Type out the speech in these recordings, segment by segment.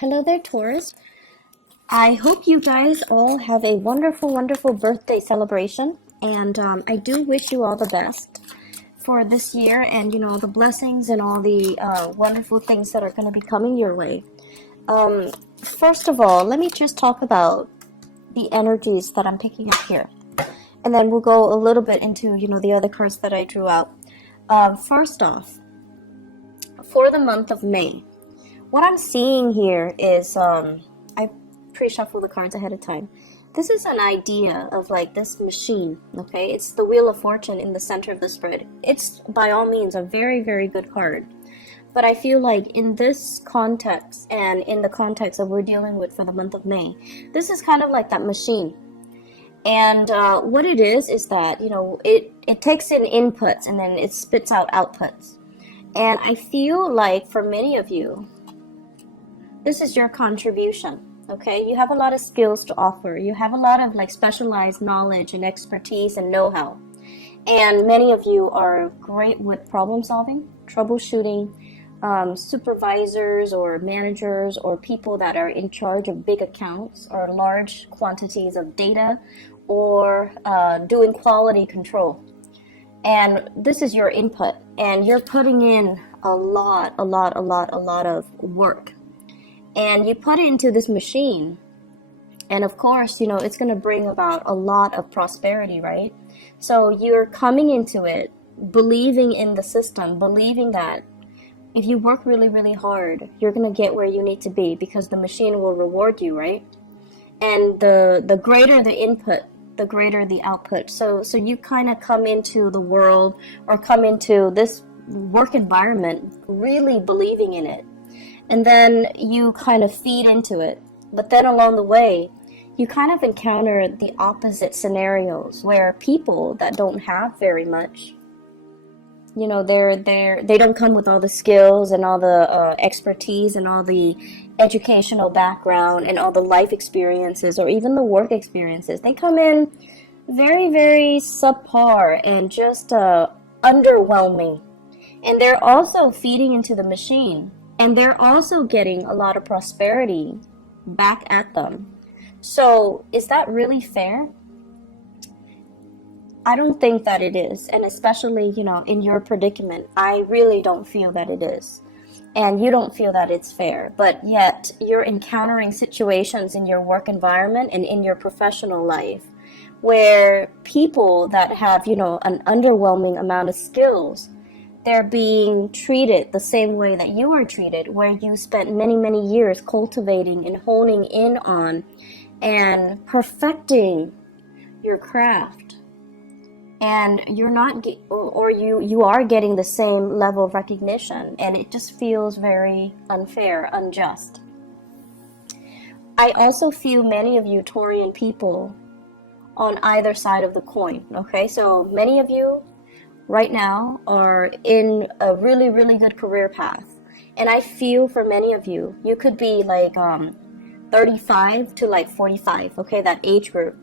Hello there, Taurus. I hope you guys all have a wonderful, wonderful birthday celebration. And I do wish you all the best for this year and, the blessings and all the wonderful things that are going to be coming your way. First of all, let me just talk about the energies that I'm picking up here. And then we'll go a little bit into, the other cards that I drew out. First off, for the month of May, what I'm seeing here is, I pre-shuffle the cards ahead of time. This is an idea of like this machine, okay? It's the Wheel of Fortune in the center of the spread. It's by all means a very, very good card. But I feel like in this context and in the context that we're dealing with for the month of May, this is kind of like that machine. And what it is that, it takes in inputs and then it spits out outputs. And I feel like for many of you, this is your contribution, okay? You have a lot of skills to offer. You have a lot of like specialized knowledge and expertise and know-how. And many of you are great with problem solving, troubleshooting, supervisors or managers or people that are in charge of big accounts or large quantities of data or doing quality control. And this is your input, and you're putting in a lot of work. And you put it into this machine, and of course, it's going to bring about a lot of prosperity, right? So you're coming into it believing in the system, believing that if you work really, really hard, you're going to get where you need to be because the machine will reward you, right? And the greater the input, the greater the output. So you kind of come into the world or come into this work environment really believing in it. And then you kind of feed into it. But then along the way, you kind of encounter the opposite scenarios where people that don't have very much, they don't come with all the skills and all the expertise and all the educational background and all the life experiences or even the work experiences. They come in very, very subpar and just underwhelming. And they're also feeding into the machine. And they're also getting a lot of prosperity back at them. So is that really fair? I don't think that it is. And especially, in your predicament, I really don't feel that it is. And you don't feel that it's fair. But yet you're encountering situations in your work environment and in your professional life where people that have, an underwhelming amount of skills, they're being treated the same way that you are treated, where you spent many, many years cultivating and honing in on and perfecting your craft. And you're not, or you are getting the same level of recognition, and it just feels very unfair, unjust. I also feel many of you Taurian people on either side of the coin, okay? So many of you right now are in a really, really good career path. And I feel for many of you, you could be like 35 to like 45, okay, that age group.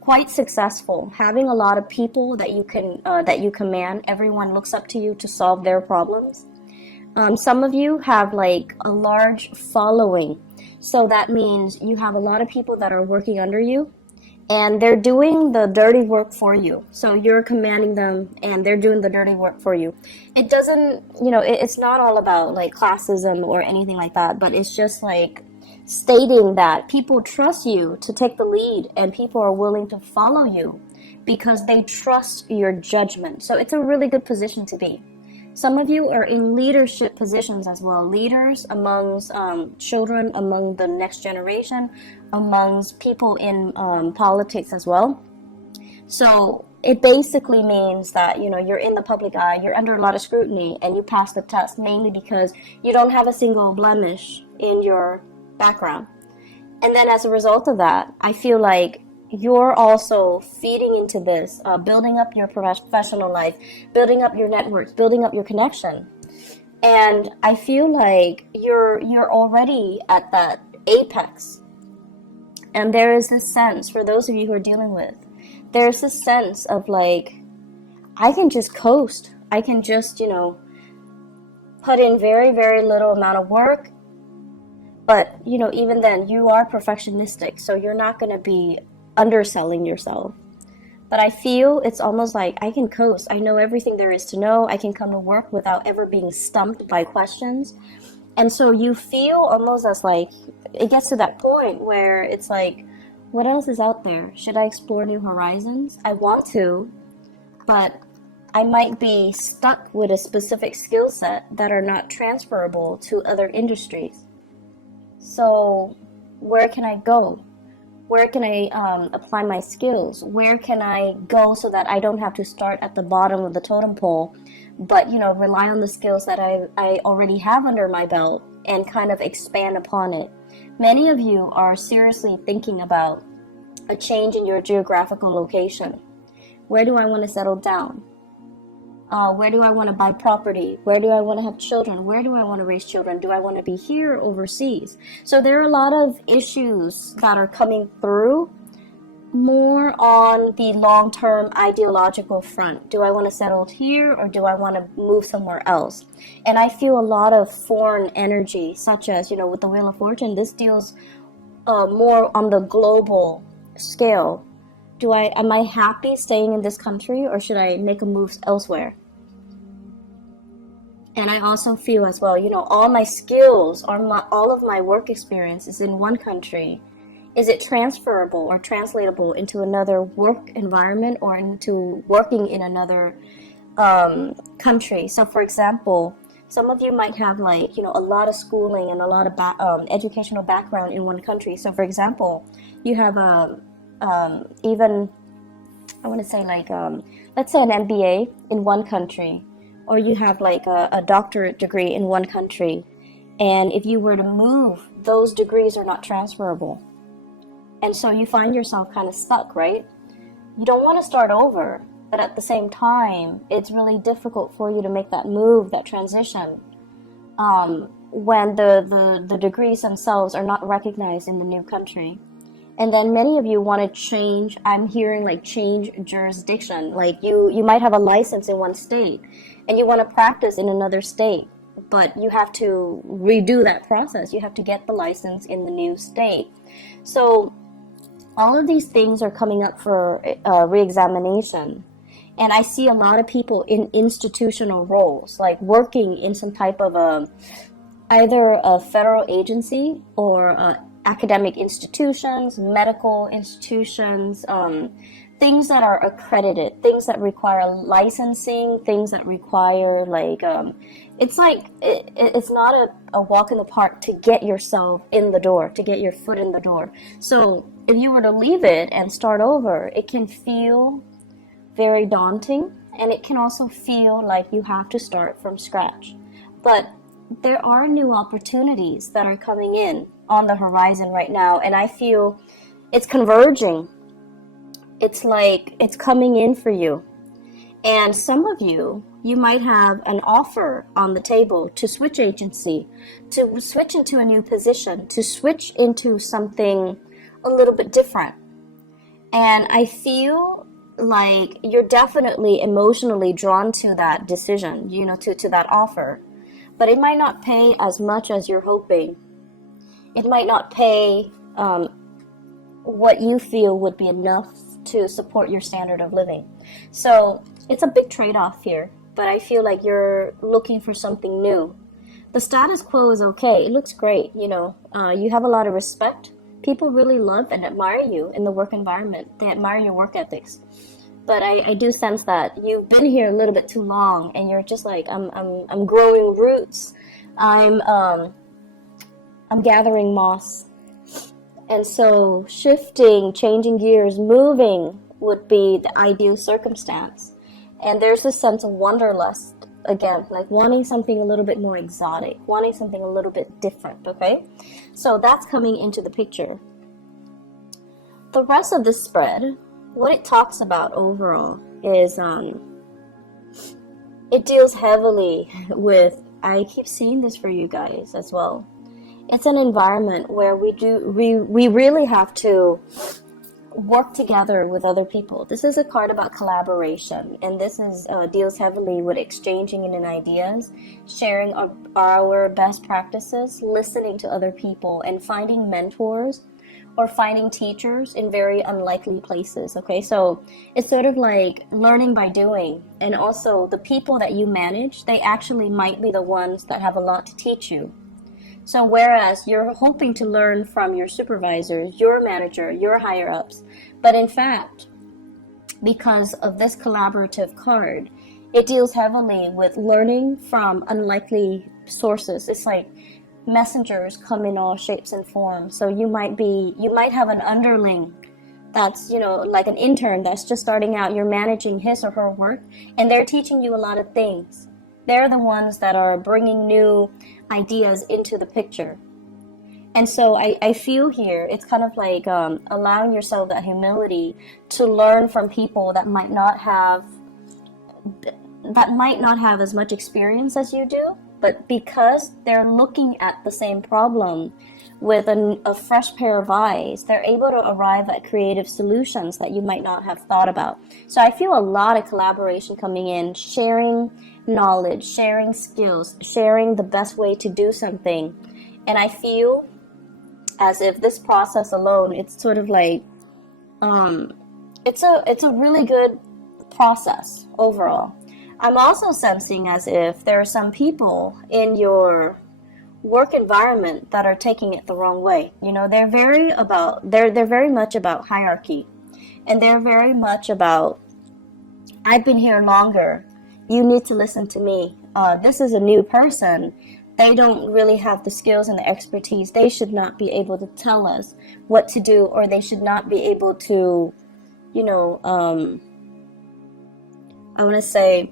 Quite successful, having a lot of people that you command. Everyone looks up to you to solve their problems. Some of you have like a large following. So that means you have a lot of people that are working under you. And they're doing the dirty work for you. So you're commanding them and they're doing the dirty work for you. It doesn't, it's not all about like classism or anything like that, but it's just like stating that people trust you to take the lead and people are willing to follow you because they trust your judgment. So it's a really good position to be. Some of you are in leadership positions as well. Leaders amongst children, among the next generation, amongst people in politics as well. So it basically means that, you're in the public eye, you're under a lot of scrutiny, and you pass the test mainly because you don't have a single blemish in your background. And then as a result of that, I feel like you're also feeding into this, building up your professional life, building up your networks, building up your connection. And I feel like you're already at that apex. And there is this sense, for those of you who are dealing with, there's this sense of like, I can just coast. I can just, put in very, very little amount of work But, you know, even then, you are perfectionistic, so you're not going to be underselling yourself. But I feel it's almost like I can coast. I know everything there is to know. I can come to work without ever being stumped by questions. And so you feel almost as like, it gets to that point where it's like, what else is out there? Should I explore new horizons? I want to, but I might be stuck with a specific skill set that are not transferable to other industries. So where can I go? Where can I apply my skills? Where can I go so that I don't have to start at the bottom of the totem pole, but, you know, rely on the skills that I already have under my belt and kind of expand upon it? Many of you are seriously thinking about a change in your geographical location. Where do I want to settle down? Where do I want to buy property? Where do I want to have children? Where do I want to raise children? Do I want to be here or overseas? So there are a lot of issues that are coming through more on the long-term ideological front. Do I want to settle here or do I want to move somewhere else? And I feel a lot of foreign energy, such as, you know, with the Wheel of Fortune, this deals more on the global scale. Am I happy staying in this country or should I make a move elsewhere? And I also feel as well, you know, all my skills, all of my work experience is in one country. Is it transferable or translatable into another work environment or into working in another country? So for example, some of you might have like, you know, a lot of schooling and a lot of educational background in one country. So for example, you have even, I want to say like, let's say an MBA in one country, or you have like a doctorate degree in one country. And if you were to move, those degrees are not transferable. And so you find yourself kind of stuck, right? You don't want to start over, but at the same time, it's really difficult for you to make that move, that transition, when the degrees themselves are not recognized in the new country. And then many of you want to change, I'm hearing like change jurisdiction. Like you might have a license in one state and you want to practice in another state, but you have to redo that process. You have to get the license in the new state. So all of these things are coming up for re-examination. And I see a lot of people in institutional roles, like working in some type of either a federal agency or academic institutions, medical institutions, things that are accredited, things that require licensing, things that require like, it's like, it's not a walk in the park to get yourself in the door, to get your foot in the door. So if you were to leave it and start over, it can feel very daunting, and it can also feel like you have to start from scratch. But there are new opportunities that are coming in on the horizon right now, and I feel it's converging. It's like it's coming in for you. And some of you might have an offer on the table to switch agency, to switch into a new position, to switch into something a little bit different. And I feel like you're definitely emotionally drawn to that decision, you know, to that offer. But it might not pay as much as you're hoping. It might not pay what you feel would be enough to support your standard of living. So it's a big trade-off here, but I feel like you're looking for something new. The status quo is okay. It looks great, you know. You have a lot of respect. People really love and admire you in the work environment. They admire your work ethics. But I do sense that you've been here a little bit too long, and you're just like, I'm growing roots. I'm gathering moss. And so shifting, changing gears, moving would be the ideal circumstance. And there's this sense of wanderlust, again, like wanting something a little bit more exotic, wanting something a little bit different, okay? So that's coming into the picture. The rest of this spread, what it talks about overall is it deals heavily with, I keep seeing this for you guys as well. It's an environment where we really have to work together with other people. This is a card about collaboration, and this is deals heavily with exchanging in ideas, sharing our best practices, listening to other people, and finding mentors or finding teachers in very unlikely places. Okay, so it's sort of like learning by doing, and also the people that you manage, they actually might be the ones that have a lot to teach you. So whereas you're hoping to learn from your supervisors, your manager, your higher ups, but in fact, because of this collaborative card, it deals heavily with learning from unlikely sources. It's like messengers come in all shapes and forms. So you might have an underling that's, like an intern that's just starting out. You're managing his or her work, and they're teaching you a lot of things. They're the ones that are bringing new ideas into the picture. And so I feel here it's kind of like allowing yourself that humility to learn from people that might not have as much experience as you do, but because they're looking at the same problem with a fresh pair of eyes, they're able to arrive at creative solutions that you might not have thought about. So I feel a lot of collaboration coming in, sharing knowledge, sharing skills, sharing the best way to do something. And I feel as if this process alone, it's sort of like it's a really good process overall. I'm also sensing as if there are some people in your work environment that are taking it the wrong way. They're very much about hierarchy, and they're very much about, I've been here longer, you need to listen to me. This is a new person. They don't really have the skills and the expertise. They should not be able to tell us what to do, or they should not be able to, I want to say,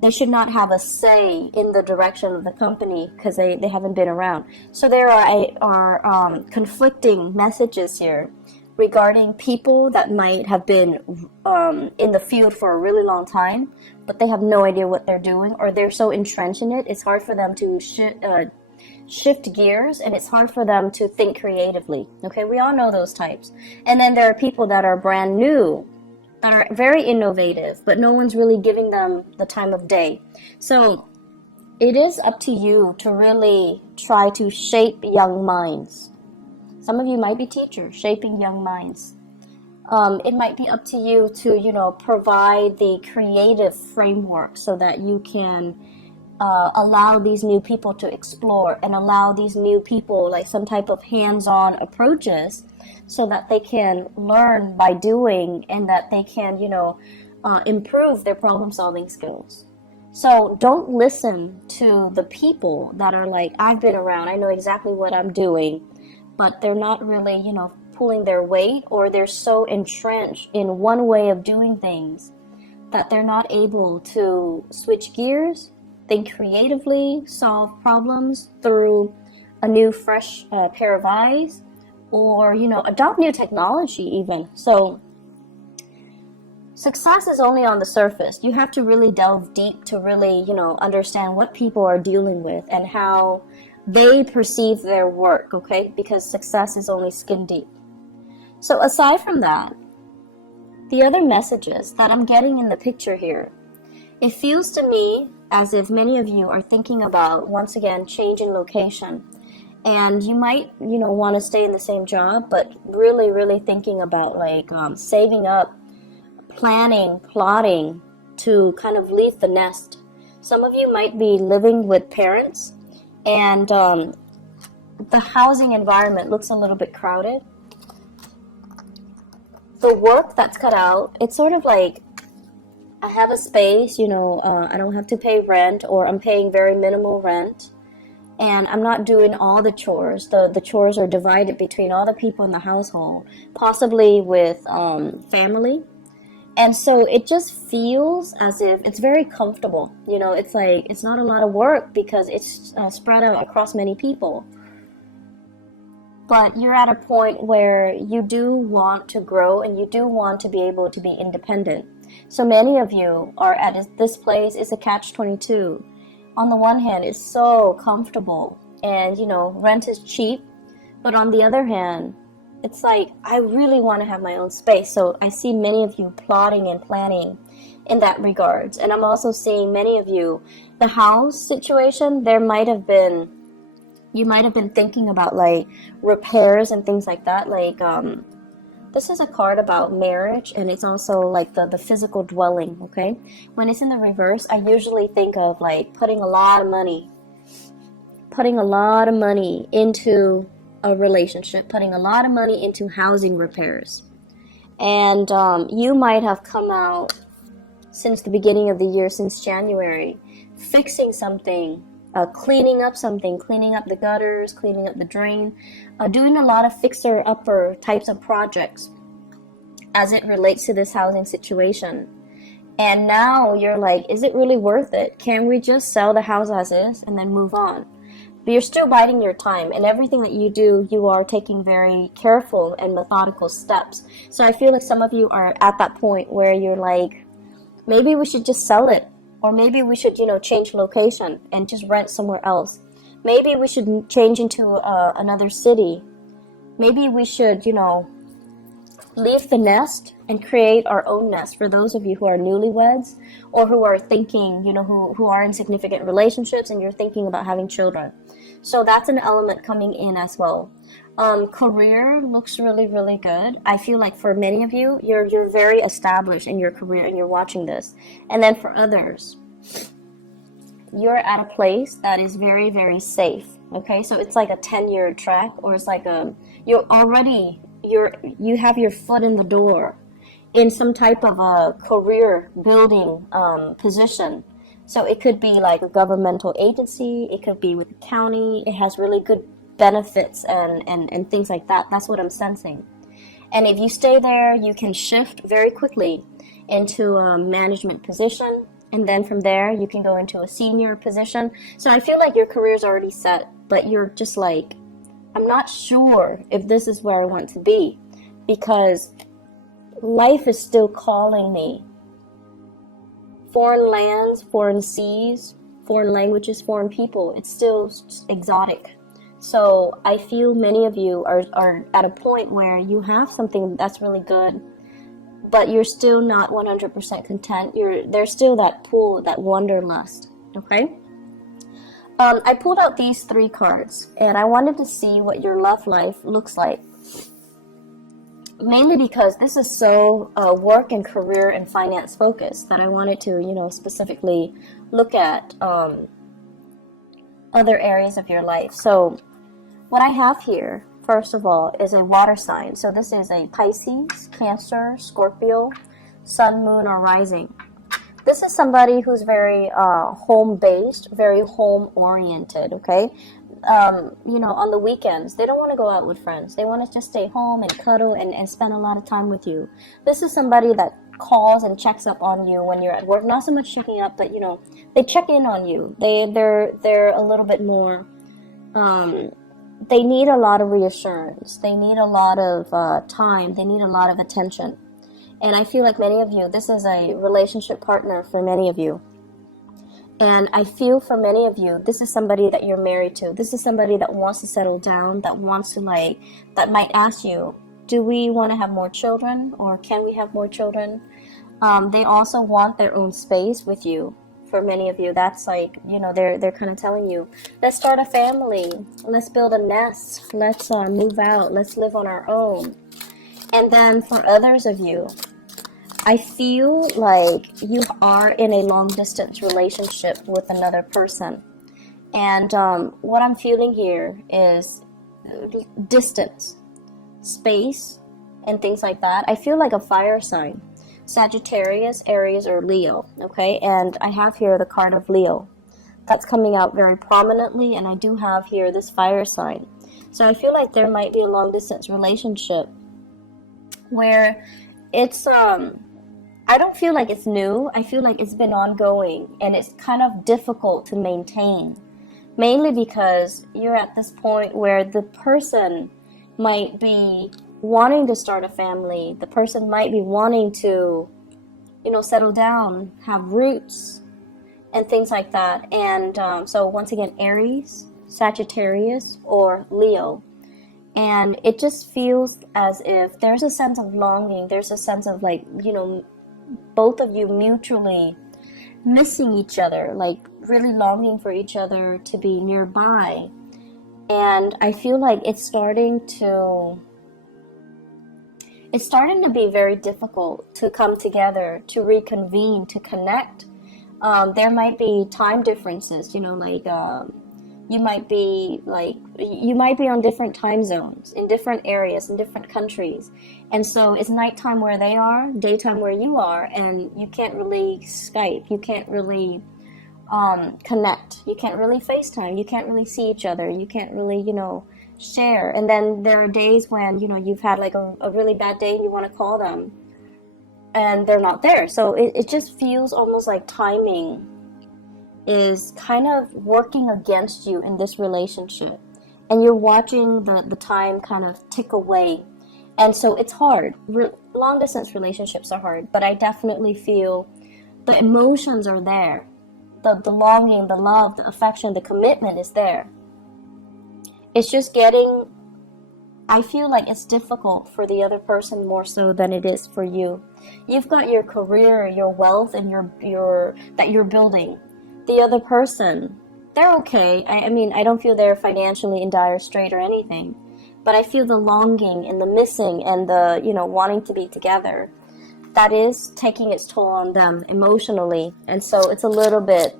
they should not have a say in the direction of the company because they haven't been around. So there are conflicting messages here regarding people that might have been in the field for a really long time, but they have no idea what they're doing, or they're so entrenched in it, it's hard for them to shift gears, and it's hard for them to think creatively. Okay, we all know those types. And then there are people that are brand new, that are very innovative, but no one's really giving them the time of day. So it is up to you to really try to shape young minds. Some of you might be teachers, shaping young minds. It might be up to you to, provide the creative framework so that you can allow these new people to explore, and allow these new people like some type of hands-on approaches so that they can learn by doing, and that they can, improve their problem-solving skills. So don't listen to the people that are like, I've been around, I know exactly what I'm doing, but they're not really, pulling their weight, or they're so entrenched in one way of doing things that they're not able to switch gears, think creatively, solve problems through a new, fresh pair of eyes, or, adopt new technology even. So success is only on the surface. You have to really delve deep to really, understand what people are dealing with and how they perceive their work, okay? Because success is only skin deep. So aside from that, the other messages that I'm getting in the picture here, it feels to me as if many of you are thinking about, once again, changing location. And you might, want to stay in the same job, but really, really thinking about like saving up, planning, plotting to kind of leave the nest. Some of you might be living with parents, and the housing environment looks a little bit crowded. The work that's cut out, it's sort of like, I have a space, I don't have to pay rent, or I'm paying very minimal rent, and I'm not doing all the chores. The chores are divided between all the people in the household, possibly with family. And so it just feels as if it's very comfortable. It's like, it's not a lot of work because it's spread out across many people. But you're at a point where you do want to grow, and you do want to be able to be independent. So many of you are at this place. It's a catch-22. On the one hand, it's so comfortable, and rent is cheap, but on the other hand, it's like I really want to have my own space. So I see many of you plotting and planning in that regards. And I'm also seeing many of you, the house situation, you might have been thinking about like repairs and things like that. Like, this is a card about marriage, and it's also like the physical dwelling, okay? When it's in the reverse, I usually think of like putting a lot of money into a relationship, putting a lot of money into housing repairs. And you might have come out since the beginning of the year, since January, fixing something, cleaning up something, cleaning up the gutters, cleaning up the drain, doing a lot of fixer-upper types of projects as it relates to this housing situation. And now you're like, is it really worth it? Can we just sell the house as is and then move on? But you're still biding your time, and everything that you do, you are taking very careful and methodical steps. So I feel like some of you are at that point where you're like, maybe we should just sell it. Or maybe we should, change location and just rent somewhere else. Maybe we should change into another city. Maybe we should, leave the nest and create our own nest. For those of you who are newlyweds or who are thinking, who are in significant relationships and you're thinking about having children. So that's an element coming in as well. Career looks really, really good. I feel like for many of you, you're very established in your career and you're watching this. And then for others, you're at a place that is very, very safe. Okay, so it's like a 10-year track, or it's like you have your foot in the door in some type of a career building position. So it could be like a governmental agency, it could be with the county, it has really good benefits and things like that. That's what I'm sensing. And if you stay there, you can shift very quickly into a management position, and then from there you can go into a senior position. So I feel like your career is already set, but you're just like, I'm not sure if this is where I want to be, because life is still calling me. Foreign lands, foreign seas, foreign languages, foreign people, it's still exotic. So I feel many of you are at a point where you have something that's really good, but you're still not 100% content. There's still that pull, that wanderlust, okay? I pulled out these 3 cards, and I wanted to see what your love life looks like. Mainly because this is so work and career and finance focused that I wanted to, specifically look at other areas of your life. So what I have here, first of all, is a water sign. So this is a Pisces, Cancer, Scorpio, Sun, Moon, or Rising. This is somebody who's very home-based, very home-oriented, okay? On the weekends, they don't want to go out with friends. They want to just stay home and cuddle and spend a lot of time with you. This is somebody that calls and checks up on you when you're at work. Not so much checking up, but, they check in on you. They're a little bit more, they need a lot of reassurance. They need a lot of time. They need a lot of attention. And I feel like many of you, this is a relationship partner for many of you. And I feel for many of you, this is somebody that you're married to. This is somebody that wants to settle down, that wants to that might ask you, do we want to have more children, or can we have more children? They also want their own space with you. For many of you, that's like, they're kind of telling you, let's start a family, let's build a nest, let's move out, let's live on our own. And then for others of you, I feel like you are in a long-distance relationship with another person. And what I'm feeling here is distance, space, and things like that. I feel like a fire sign. Sagittarius, Aries, or Leo, okay? And I have here the card of Leo. That's coming out very prominently, and I do have here this fire sign. So I feel like there might be a long-distance relationship where it's I don't feel like it's new. I feel like it's been ongoing, and it's kind of difficult to maintain, mainly because you're at this point where the person might be wanting to start a family. The person might be wanting to, settle down, have roots, and things like that. And so once again, Aries, Sagittarius, or Leo. And it just feels as if there's a sense of longing. There's a sense of like, you know, both of you mutually missing each other, like really longing for each other to be nearby. And I feel like it's starting to be very difficult to come together, to reconvene, to connect. There might be time differences, you know, like you might be on different time zones, in different areas, in different countries. And so it's nighttime where they are, daytime where you are, and you can't really Skype, you can't really connect, you can't really FaceTime, you can't really see each other, you can't really, you know, share. And then there are days when, you know, you've had like a really bad day and you want to call them and they're not there. So it just feels almost like timing is kind of working against you in this relationship, and you're watching the time kind of tick away. And so it's hard. Long distance relationships are hard, but I definitely feel the emotions are there. The longing, the love, the affection, the commitment is there. It's just I feel like it's difficult for the other person more so than it is for you. You've got your career, your wealth, and your that you're building. The other person, they're okay. I mean, I don't feel they're financially in dire strait or anything, but I feel the longing and the missing and the, you know, wanting to be together. That is taking its toll on them emotionally. And so it's a little bit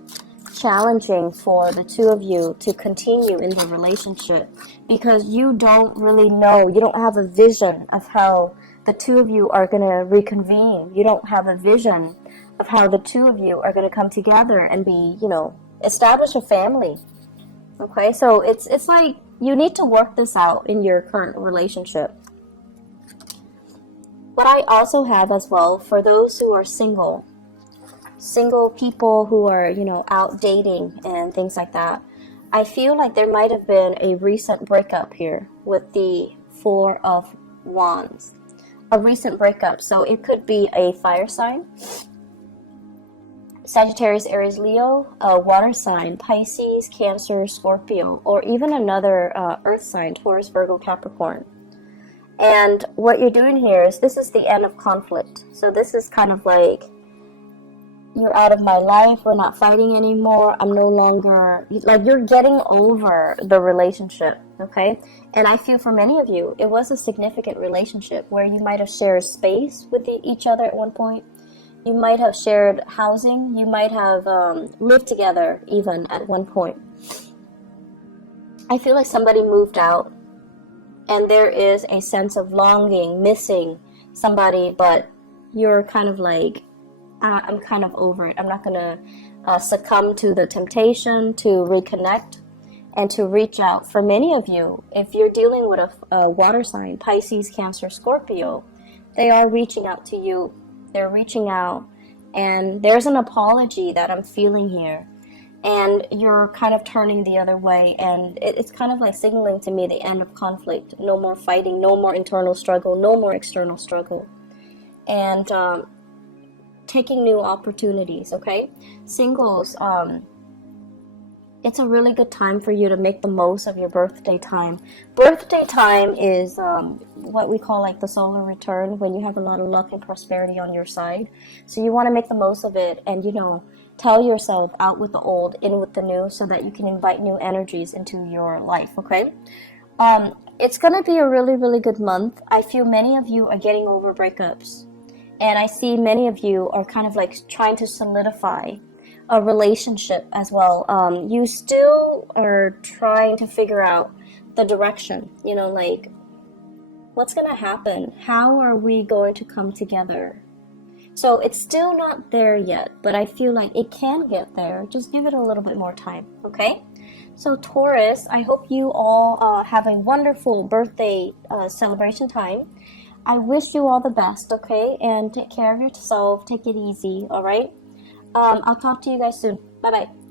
challenging for the two of you to continue in the relationship because you don't really know, you don't have a vision of how the two of you are going to reconvene. You don't have a vision of how the two of you are going to come together and be, you know, establish a family. Okay, so it's like you need to work this out in your current relationship. What I also have as well, for those who are single people who are, you know, out dating and things like that, I feel like there might have been a recent breakup here with the Four of Wands. A recent breakup. So it could be a fire sign, Sagittarius, Aries, Leo, a water sign, Pisces, Cancer, Scorpio, or even another earth sign, Taurus, Virgo, Capricorn. And what you're doing here is this is the end of conflict. So this is kind of like, you're out of my life, we're not fighting anymore, I'm no longer, like you're getting over the relationship, okay? And I feel for many of you, it was a significant relationship where you might have shared space with each other at one point. You might have shared housing. You might have lived together even at one point. I feel like somebody moved out and there is a sense of longing, missing somebody, but you're kind of like, I'm kind of over it. I'm not going to succumb to the temptation to reconnect and to reach out. For many of you, if you're dealing with a water sign, Pisces, Cancer, Scorpio, they are reaching out to you. They're reaching out, and there's an apology that I'm feeling here, and you're kind of turning the other way, and it's kind of like signaling to me the end of conflict. No more fighting, no more internal struggle, no more external struggle, and taking new opportunities, okay? Singles, it's a really good time for you to make the most of your birthday time. Birthday time is what we call like the solar return, when you have a lot of luck and prosperity on your side. So you want to make the most of it and, you know, tell yourself out with the old, in with the new, so that you can invite new energies into your life, okay? It's going to be a really, really good month. I feel many of you are getting over breakups. And I see many of you are kind of like trying to solidify a relationship as well. You still are trying to figure out the direction, you know, like what's going to happen? How are we going to come together? So it's still not there yet, but I feel like it can get there. Just give it a little bit more time, okay? So Taurus, I hope you all have a wonderful birthday celebration time. I wish you all the best, okay? And take care of yourself. Take it easy, all right? I'll talk to you guys soon. Bye-bye.